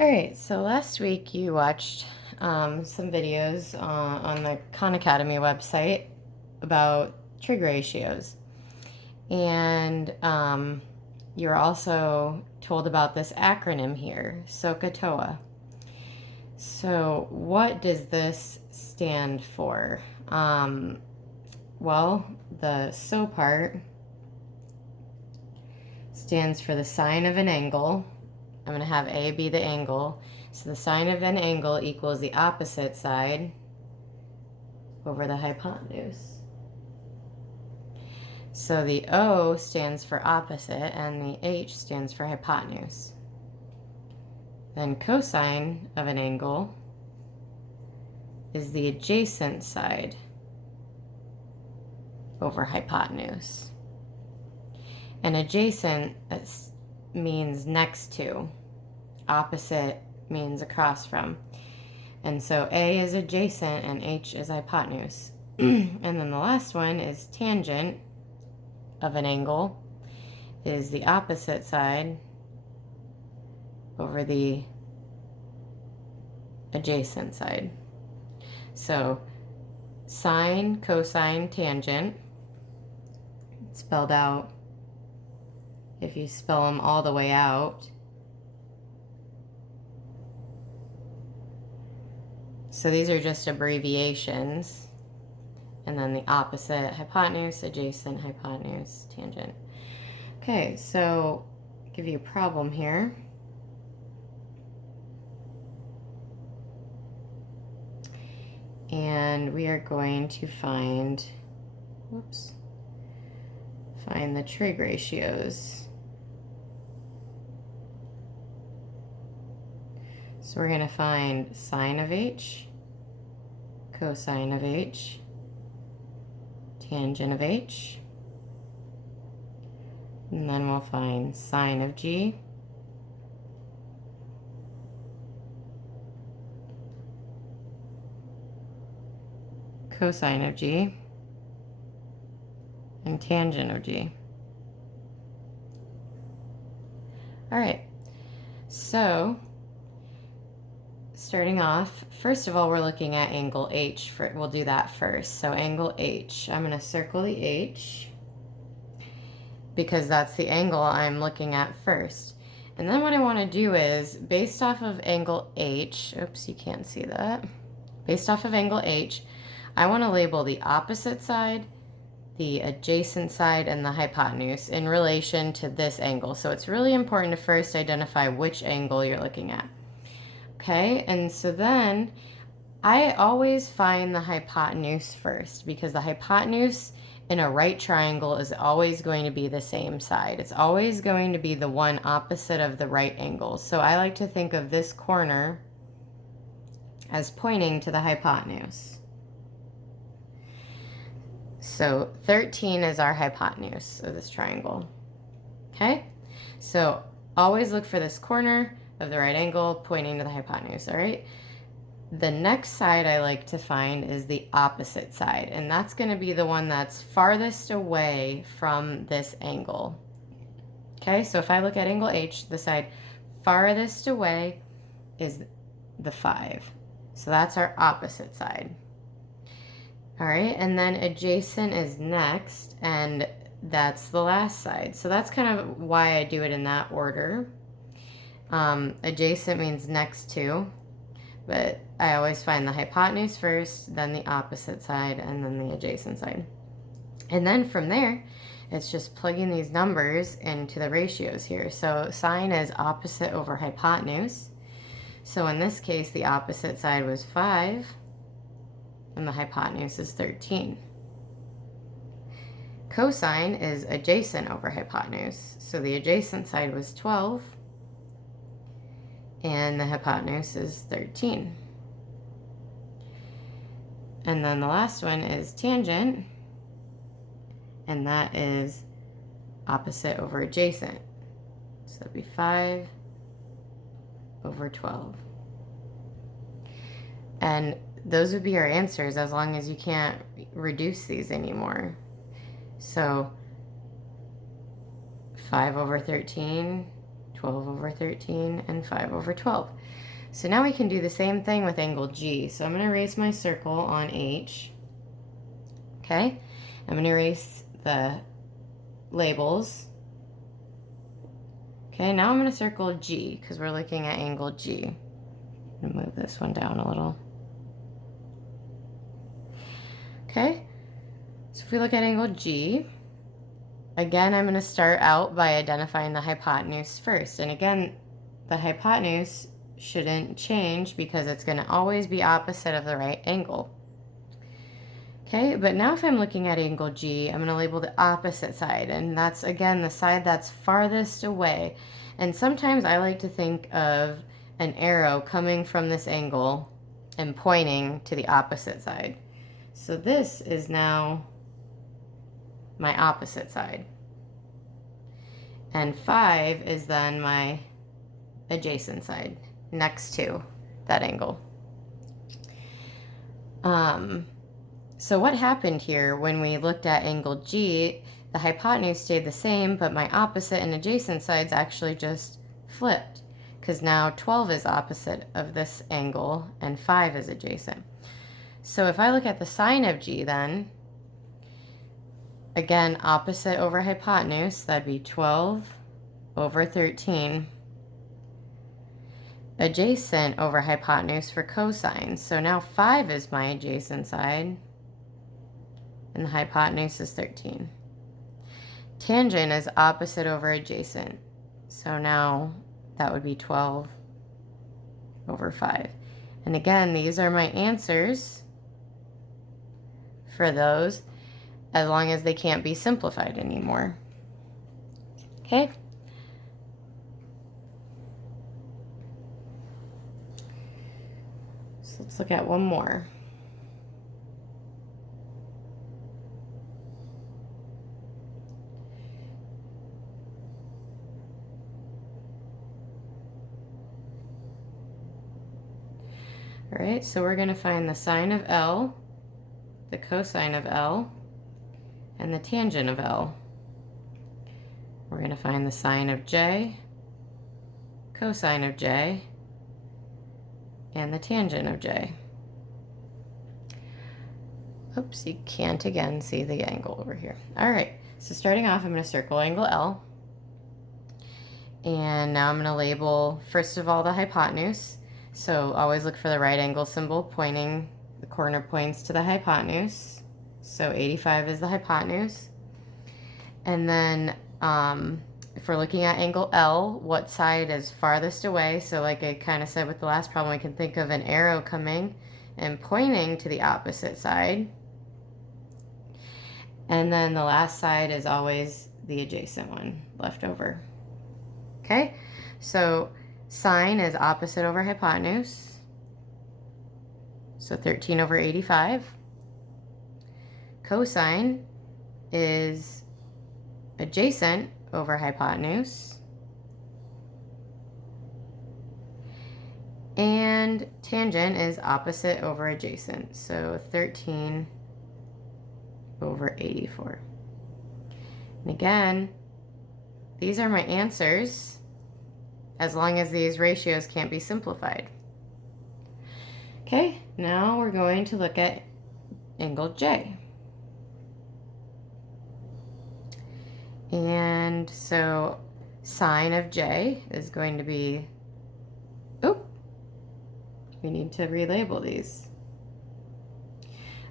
All right, so last week you watched some videos on the Khan Academy website about trig ratios. And you were also told about this acronym here, Sohcahtoa. So, what does this stand for? Well, the so part stands for the sine of an angle. I'm going to have A be the angle. So the sine of an angle equals the opposite side over the hypotenuse. So the O stands for opposite and the H stands for hypotenuse. Then cosine of an angle is the adjacent side over hypotenuse. And adjacent means next to. Opposite means across from. And so A is adjacent and H is hypotenuse. And then the last one is tangent of an angle is the opposite side over the adjacent side. So sine, cosine, tangent, spelled out if you spell them all the way out. So these are just abbreviations. And then the opposite, hypotenuse, adjacent, hypotenuse, tangent. Okay, so I'll give you a problem here. And we are going to find the trig ratios. So we're going to find sine of H, cosine of H, tangent of H, and then we'll find sine of G, cosine of G, and tangent of G. All right, so starting off, first of all, we're looking at angle H. We'll do that first. So angle H, I'm going to circle the H because that's the angle I'm looking at first. And then what I want to do is, based off of angle H, oops, you can't see that. Based off of angle H, I want to label the opposite side, the adjacent side, and the hypotenuse in relation to this angle. So it's really important to first identify which angle you're looking at. Okay, and so then I always find the hypotenuse first because the hypotenuse in a right triangle is always going to be the same side. It's always going to be the one opposite of the right angle. So I like to think of this corner as pointing to the hypotenuse. So 13 is our hypotenuse of this triangle. Okay, so always look for this corner of the right angle pointing to the hypotenuse, all right? The next side I like to find is the opposite side, and that's going to be the one that's farthest away from this angle. Okay, so if I look at angle H, the side farthest away is the 5. So that's our opposite side. All right, and then adjacent is next, and that's the last side. So that's kind of why I do it in that order. Adjacent means next to, but I always find the hypotenuse first, then the opposite side, and then the adjacent side. And then from there, it's just plugging these numbers into the ratios here. So sine is opposite over hypotenuse. So in this case, the opposite side was 5, and the hypotenuse is 13. Cosine is adjacent over hypotenuse. So the adjacent side was 12, and the hypotenuse is 13. And then the last one is tangent, and that is opposite over adjacent. So that'd be 5 over 12. And those would be our answers as long as you can't reduce these anymore. So 5 over 13, 12 over 13, and 5 over 12. So now we can do the same thing with angle G. So I'm going to erase my circle on H. Okay? I'm going to erase the labels. Okay, now I'm going to circle G because we're looking at angle G. I'm going to move this one down a little. Okay, so if we look at angle G, again, I'm going to start out by identifying the hypotenuse first. And again, the hypotenuse shouldn't change because it's going to always be opposite of the right angle. Okay, but now if I'm looking at angle G, I'm going to label the opposite side. And that's, again, the side that's farthest away. And sometimes I like to think of an arrow coming from this angle and pointing to the opposite side. So this is now my opposite side. And 5 is then my adjacent side next to that angle. So what happened here when we looked at angle G, the hypotenuse stayed the same, but my opposite and adjacent sides actually just flipped because now 12 is opposite of this angle and 5 is adjacent. So if I look at the sine of G then, again, opposite over hypotenuse, that'd be 12 over 13. Adjacent over hypotenuse for cosine. So now 5 is my adjacent side, and the hypotenuse is 13. Tangent is opposite over adjacent. So now that would be 12 over 5. And again, these are my answers for those, as long as they can't be simplified anymore. Okay? So let's look at one more. All right, so we're going to find the sine of L, the cosine of L, and the tangent of L. We're going to find the sine of J, cosine of J, and the tangent of J. Oops, you can't again see the angle over here. All right, so starting off, I'm going to circle angle L. And now I'm going to label, first of all, the hypotenuse. So always look for the right angle symbol pointing, the corner points to the hypotenuse. So 85 is the hypotenuse. And then if we're looking at angle L, what side is farthest away? So like I kind of said with the last problem, we can think of an arrow coming and pointing to the opposite side. And then the last side is always the adjacent one left over. Okay, so sine is opposite over hypotenuse. So 13 over 85. Cosine is adjacent over hypotenuse. And tangent is opposite over adjacent. So 13 over 84. And again, these are my answers as long as these ratios can't be simplified. Okay, now we're going to look at angle J. And so sine of J is going to be, we need to relabel these.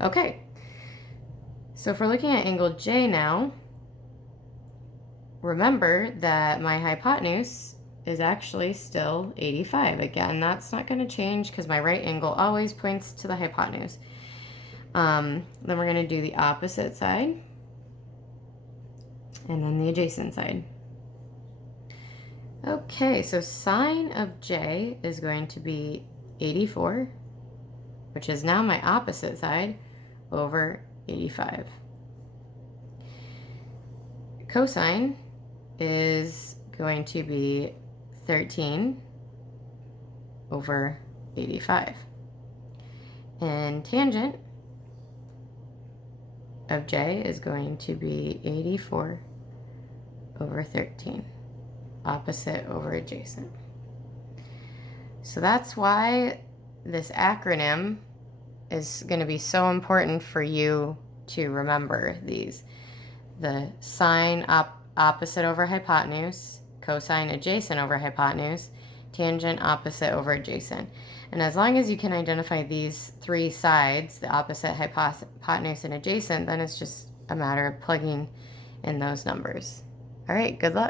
Okay, so if we're looking at angle J now, remember that my hypotenuse is actually still 85. Again, that's not going to change because my right angle always points to the hypotenuse. Then we're going to do the opposite side and then the adjacent side. Okay, so sine of J is going to be 84, which is now my opposite side, over 85. Cosine is going to be 13 over 85. And tangent of J is going to be 84 over 13. opposite over adjacent. So that's why this acronym is going to be so important for you to remember these. The sine opposite over hypotenuse, cosine adjacent over hypotenuse, tangent opposite over adjacent. And as long as you can identify these three sides, the opposite, hypotenuse, and adjacent, then it's just a matter of plugging in those numbers. All right, good luck.